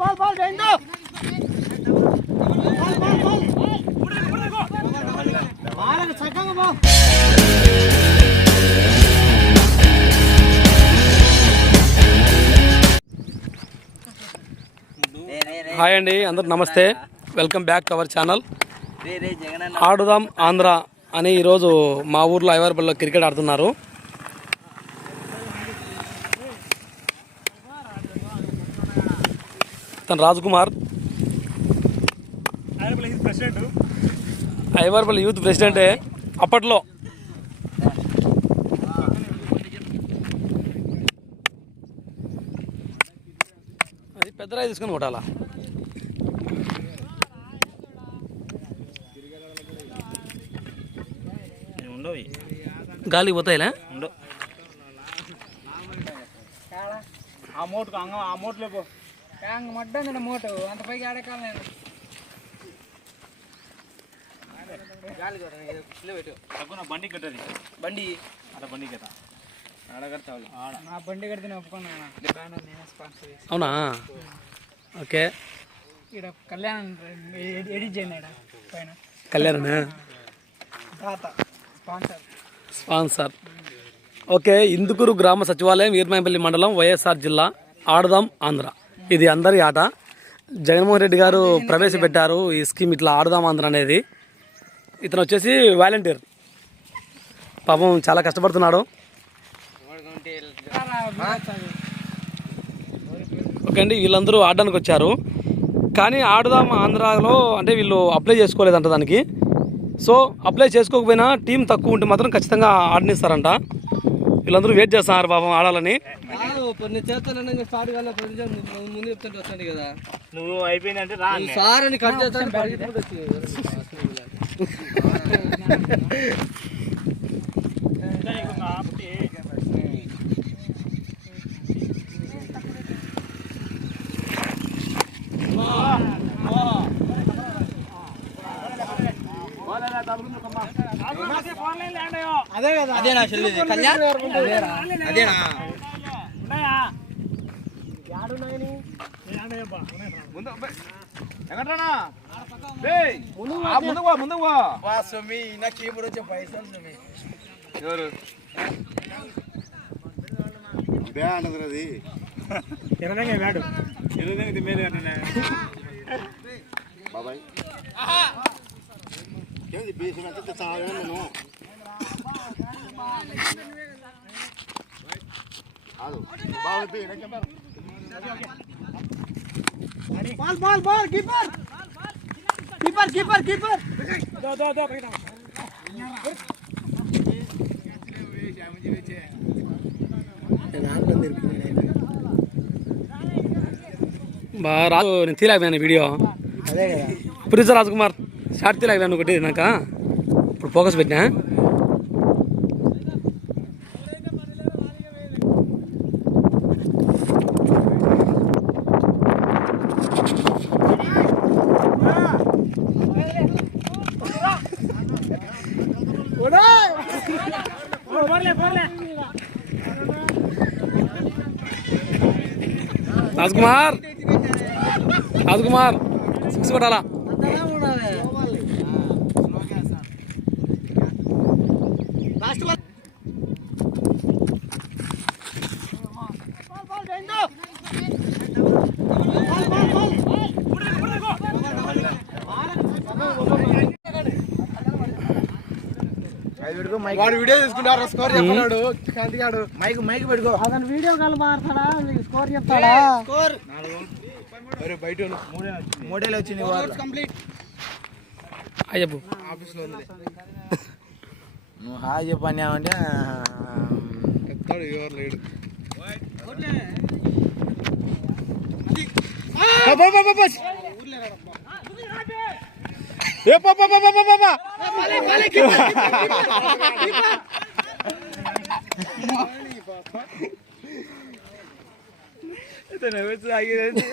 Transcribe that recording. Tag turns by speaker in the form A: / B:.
A: Ball ball రెండు ball ball ball ball చక్కగా బా
B: హాయ్ అండి అందరు నమస్తే. Welcome back
C: to our channel
B: Aadudam Andhra అని ఈరోజు మా ఊర్లో ఐవారిపల్లిలో క్రికెట్ ఆడుతున్నారు. తను రాజ్ కుమార్ ఐవారిపల్లి యూత్ ప్రెసిడెంటే అప్పట్లో. అది పెద్ద రాయి తీసుకొని కొట్టాలా?
C: ఉండవు
B: గాలికి పోతాయిలే?
C: ఉండవు.
A: ఆ మోటుకు అంగ ఆ మోటులో పో. హ్యాంగ్ మడ్డంగా మోటు అంత పైకి ఆడకాలి నేను
C: తక్కువ బండి కట్టది
A: బండి
C: అలా బండి కట్ట ఆడ కడతావు ఆడ
A: నా బండి కడితే నేను ఒప్పుకున్నాను బ్యానర్ నేనే స్పాన్సర్ చేసి
B: అవునా ఓకే
A: ఇక్కడ కళ్యాణ్ ఎడి- ఎడిట్ చేయండి ఇక్కడ పైన
B: కళ్యాణనా
A: తాత స్పాన్సర్
B: స్పాన్సర్ ఓకే ఇందుకూరు గ్రామ సచివాలయం వీరమాయపల్లి మండలం వైఎస్ఆర్ జిల్లా ఆడదాం ఆంధ్ర ఇది అందరి ఆట. జగన్మోహన్ రెడ్డి గారు ప్రవేశపెట్టారు. ఈ స్కీమ్ ఇట్లా ఆడదాం ఆంధ్ర అనేది. ఇతను వచ్చేసి వాలంటీర్. పాపం చాలా కష్టపడుతున్నాడు. ఓకే అండి వీళ్ళందరూ ఆడడానికి వచ్చారు. కానీ ఆడుదాం ఆంధ్రాలో అంటే వీళ్ళు అప్లై చేసుకోలేదంట దానికి. సో అప్లై చేసుకోకపోయినా టీం తక్కువ ఉంటే మాత్రం ఖచ్చితంగా ఆడనిస్తారంట. వీళ్ళందరూ వెయిట్ చేస్తున్నారు పాపం ఆడాలని
D: కొన్ని చేస్తానని స్టార్ట్ కాలే ప్రతి ముందు చెప్తుంటే వస్తాను కదా
C: నువ్వు అయిపోయిందంటే రా అన్నే.
D: సార్ అని కట్ చేస్తాను
A: అదే కదా.
D: అదేనా చెల్లిది. కళ్యాణ్? అదేనా?
C: ఎక్కడ్రానా? డేయ్, ఆ ముందుకు పో, ముందుకు పో.
D: వా సుమి నాకు ఇప్పుడు వచ్చే పైసలు సుమి
C: ఎవరు
A: తినదంగా వేడు
C: ఎరువుదానికి తిమ్మేది అంటున్నా.
A: Ball ball ball keeper keeper keeper keeper దో దో దో పైన
B: బా రాజు నేను తీలేకపోయాను వీడియో
A: అదే కదా
B: ప్రొడ్యూసర్ రాజ్ కుమార్ షార్ట్ తీలేకపోయాను ఒకటి నాక ఇప్పుడు ఫోకస్ పెట్టినా
A: పోర్లే పోర్లే
B: రాజ్ కుమార్ రాజ్ కుమార్ సిక్స్ కొట్టాలా
D: వాడు వీడియో తీసుకుంటారు? స్కోర్ కాంతిగాడు మైక్ మైక్ పెట్టుకో
A: అతను వీడియో కాల్ మారుతాడా? స్కోర్ చెప్తాడా?
D: స్కోర్. బయట. మూడేళ్ళు వచ్చింది కంప్లీట్.
B: చెప్పు.
D: ఆఫీస్లో ఉంది. నువ్వు హాయ్ చెప్పానంటే చెప్తాడు ఎవరు లేడు.
C: ఏ పో, పో, పో, పో, పో, పో, పో. ఇతను వచ్చి ఆగిరేసి.